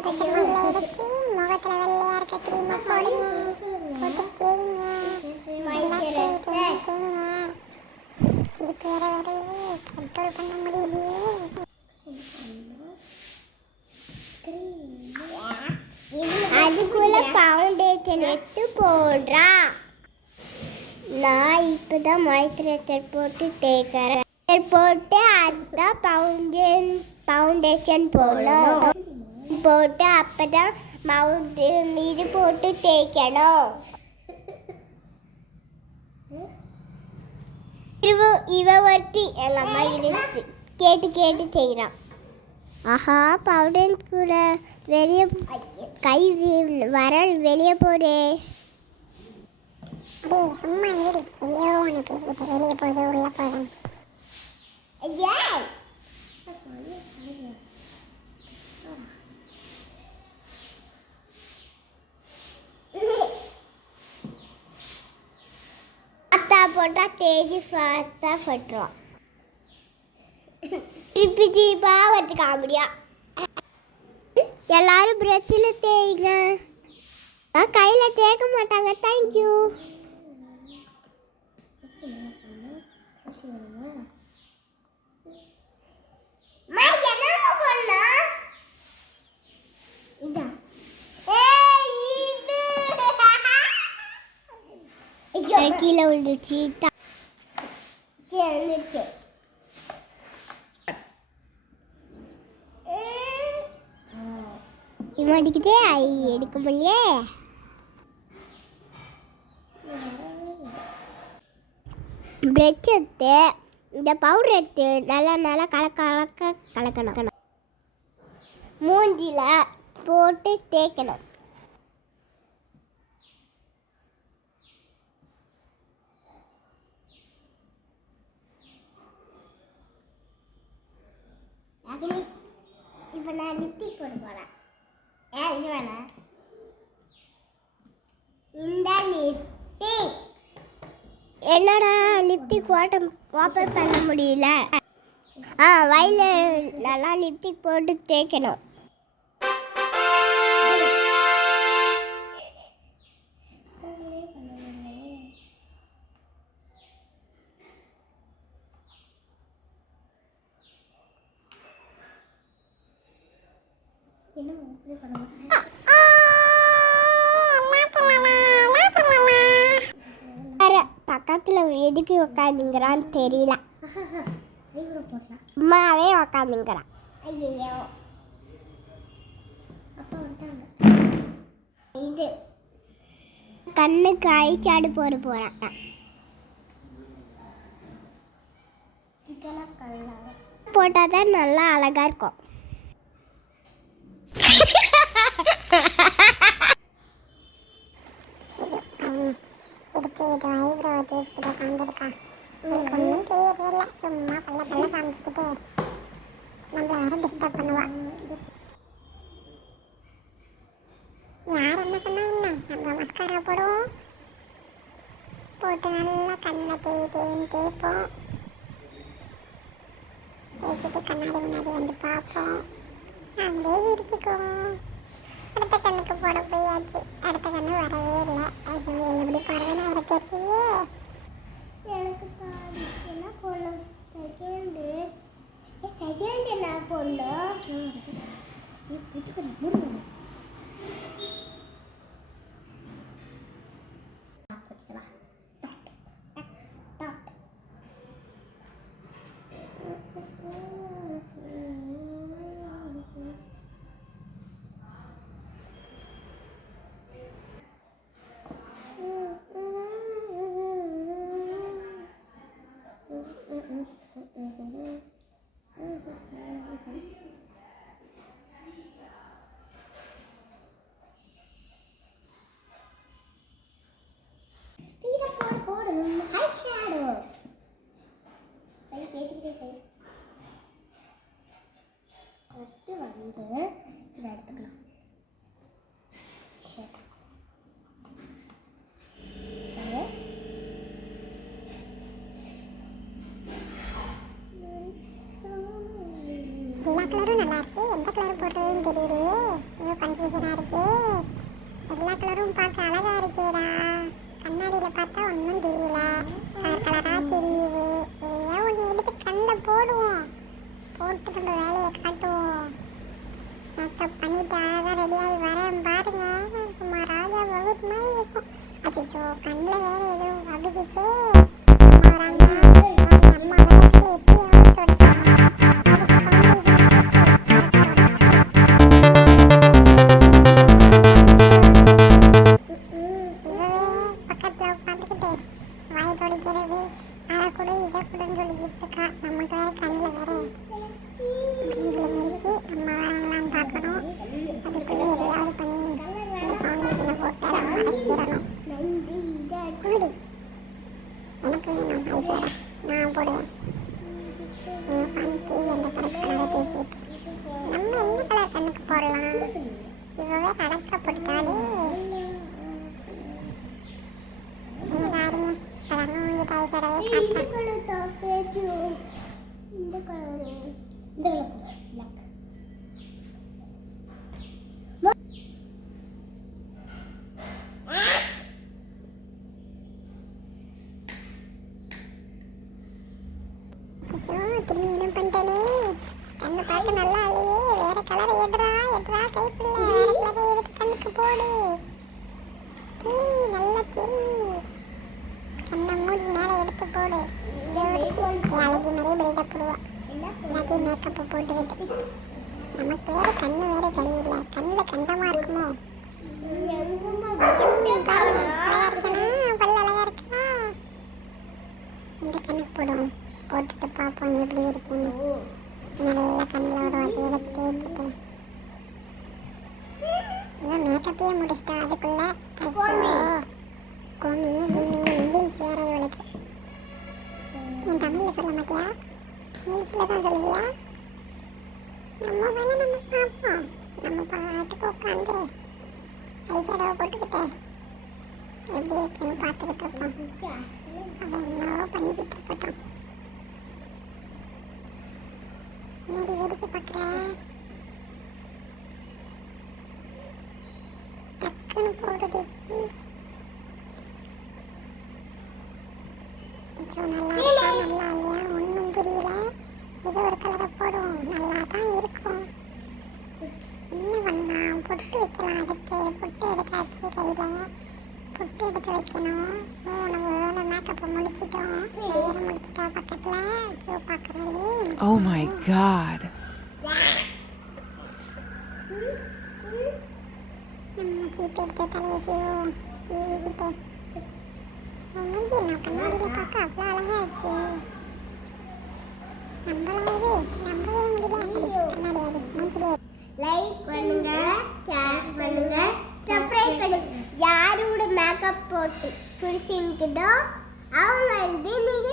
எடுத்து முகத்துல வெள்ளையா இருக்க கிரீமை போடுங்க, போட்டு தேய்ங்க, தேய்ங்க. சிரிப்பு வேற வருது, கண்ட்ரோல் பண்ண முடியலையே. அதுக்குள்ள ஃபவுண்டேஷன் எடுத்து போடுறா. நான் இப்போதான் மாய்ஸ்சரைசர் போட்டு தேய்க்கிறேன். போட்டு அதுதான் ஃபவுண்டேஷன் போடணும். போட்டு அப்பதான் மீது போட்டு தேய்க்கணும். இவ ஒருத்தி எங்கள் அம்மா இருந்து கேட்டு கேட்டு செய்கிறான். ஆஹா, பவுடர் கூட வெளியே கை வரல் வெளியே போடு. சும்மா ஏறி வெளியே ஒன்று பேசிட்டு வெளியே போகுது உள்ள போதும். அத்தா போட்டா தேடி பார்த்தா பட்டுருவான். திருப்பி திருப்பா வந்து காமெடியா. எல்லாரும் பிரச்சில் தேய்ங்க. கையில் தேய்க்க மாட்டாங்க. தேங்க்யூ. கீழே விழுந்துச்சு. மாட்டிக்கிட்டே எடுக்க முடியே. பிரெட் எடுத்து இந்த பவுடர் எடுத்து நல்லா கலக்கணும். மூஞ்சில போட்டு தேய்க்கணும். இப்போ நான் லிப்டிக் போட போகிறேன். இது வேணாம். இந்த லிப்டிக் என்னடா லிப்டிக் ஓப்பன் பண்ண முடியல. வயல நல்லா லிப்டிக் போட்டு தேய்க்கணும். பக்கத்தில் எதுக்கு உட்காந்துங்கிறான்னு தெரியல. அம்மாவே உட்காந்துங்கிறான். ஐயோ, இது கண்ணுக்கு ஐச்சாடு போட போகிறேன். போட்டால் தான் நல்லா அழகாக இருக்கும். எடுத்து இது ஐப்ரோ தேய்ச்சிக்கிட்டு உட்காந்துருக்கா. உங்களுக்கு ஒன்றும் தெரியறதில்ல, சும்மா பல்ல காமிச்சிக்கிட்டு நம்மள வேற டிஸ்டர்ப் பண்ணுவா. யார் என்ன சொன்னா என்ன, நம்ம மஸ்காரா போடுவோம், போட்டு நல்லா கண்ணை தேய்ப்போம். தேய்ச்சிட்டு கண்ணாடி முன்னாடி வந்து பார்ப்போம். நம்மளே விரிச்சுக்குவோம். அடுத்த கண்ணுக்கு போட போயாச்சு. அடுத்த கண்ணு வரவே இல்லை. அது எப்படி போடுறதுன்னு வேற தெரியலையே. எனக்கு பாடிச்சுன்னா போடணும். செகண்டு நான் போடணும். ஃபஸ்ட்டு வந்து இதை எடுத்துக்கலாம். எல்லா கலரும் நல்லா இருக்கு. எந்த கலர் போடுறதுன்னு தெரியலையே. அச்சோ கண்ணில் வேற எதுவும் அபிக்கிச்சு அம்மா வராங்க அம்மா வரத்துல எப்படியாவது தொடச்சிடணும் அதுக்கு ஃபவுண்டேஷன் இவவே பக்கத்தில் உட்காந்துக்கிட்டு வாய் துடைக்கிறது அதை கூட இதை கூடன்னு சொல்லிக்கிட்டு இருக்கா நமக்கு வேற கண்ணில் வேற இவ்வளோ முடிஞ்சு அம்மா வராங்களான்னு பார்க்கணும் அதுக்குள்ளே எதையாவது பண்ணி இந்த ஃபவுண்டேஷனை போட்டு அதை மறைச்சிடணும் குடி எனக்கு வேணும் ஐஸ்வர்யா நான் போடுவேன் நீ உட்காந்து எந்த கருப்பு கலரை தேய்ச்சிட்டு நம்ம என்ன கலர் கண்ணுக்கு போடலாம் இவவே அடக்கப்பட்டாலே நீங்க பாருங்க அதான் உங்ககிட்ட ஐஸ்வர்யாவே காட்டுறேன் அச்சோ திரும்பி என்ன பண்ணிட்டேனே கண்ணை பார்க்க நல்லா இல்லையே வேற கலரை எட்ரா கைப்பிள்ள வேற கலரை எடுத்து கண்ணுக்கு போடு நல்லா கண்ணை மூடி மேலே எடுத்து போடு அழகி மாதிரியே பில்டப் போடுவா எல்லாத்தையும் மேக்கப்பை போட்டுக்கிட்டு நமக்கு வேற கண்ணு வேற சரியில்லை கண்ணில் கண்டமா இருக்குமோ பாருங்க அழகா இருக்கேனா பல்லு அழகா இருக்கா இந்த கண்ணுக்கு போடுவோம் போட்டுட்டு பார்ப்போம் எப்படி இருக்குன்னு நல்லா கண்ணில் ஒரு வாட்டி எடுத்து தேய்ச்சிட்டு இவன் மேக்கப்பையே முடிச்சிட்டா அதுக்குள்ள கோமிங்க கீமிங்க இங்கிலீஷ் வேற இவளுக்கு என் தமிழில் சொல்ல மாட்டியா இங்கிலீஷில் தான் சொல்லுவியா நம்ம வேலை நம்ம பார்ப்போம் நம்ம பாட்டுக்கு உட்காந்து ஐஷேடோவை போட்டுக்கிட்டு எப்படி இருக்குன்னு பார்த்துக்கிட்டு இருப்போம் அதை என்னவோ பண்ணிக்கிட்டு இருக்கட்டும் என்னடி வேடிக்கை பார்க்குற டக்குன்னு போடுடி ஐயோ நல்லா இருக்கா நல்லா இல்லையா ஒன்றும் புரியல இது ஒரு கலரை போடுவோம் நல்லா தான் இருக்கும் என்ன பண்ணலாம் பொட்டு வைக்கலாம் அடுத்து பொட்டு எடுத்தாச்சு கையில் பொட்டு எடுத்து வைக்கணும் நம்ம மேக்கப்பை முடிச்சிட்டோம் வேற முடிச்சிட்டா பக்கத்தில் ஐயோ பார்க்குறோம் Oh my god. நம்ம சீட்டு எடுத்து தலையை சீவோம் சீவிக்கிட்டு மூஞ்சி நான் கண்ணாடியில் பார்க்க அவ்வளோ அழகா இருக்கு நம்பவே முடியல கண்ணாடி அடி மூஞ்சிலே லைக் பண்ணுங்க ஷேர் பண்ணுங்க சப்ஸ்கிரைப் பண்ணுங்க யாரோட மேக்கப் போட்டு பிடிச்சிருக்குதோ அவங்க இது நீங்க